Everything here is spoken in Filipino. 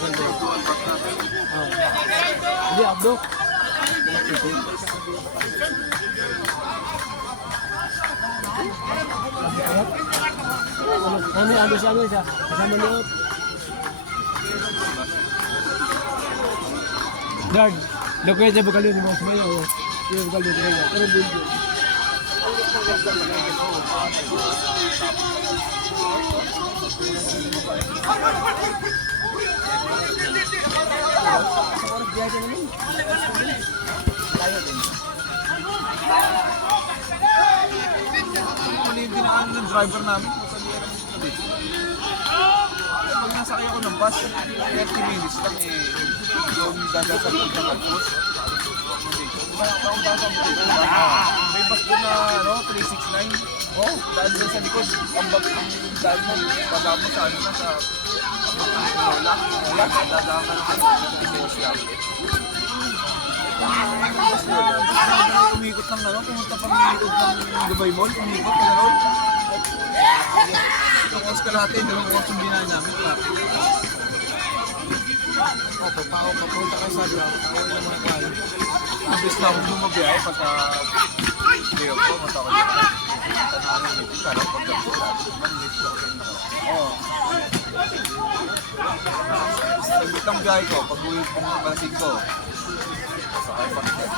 ganda. Hindi, abdo. Ano yung ano siya? Kasama niyo. Dad, loko yan siya bakal yun. Mga sumayo. Yung bakal yun. Pero bundo. Mali yung dinaan ng driver namin. Pag nasakay ako ng bus, 30 minutes lang yung dadasal ko sa campus. May bus doon na 369. Oh, dahil doon sa likod. Ang dahil mo, baba mo sa wala, dadaan ka ng Pilipinas lang. Umikot ng pumunta pang umikot ng Dubai Mall, umikot na gano'n. Itong Oscar natin, dalawang oras yung binali namin, traffic. Papunta kayo sa vlog. Tayo naman tayo. Abis na akong bumabiyay pagka layoff ko, matakot yun. Punta namin ito, kala pagkakot natin. Manlis ko ako yung nakarating. Sagbit ang biyahe ko, pag-uwi ko ng balasing ko. Sakay pa kita.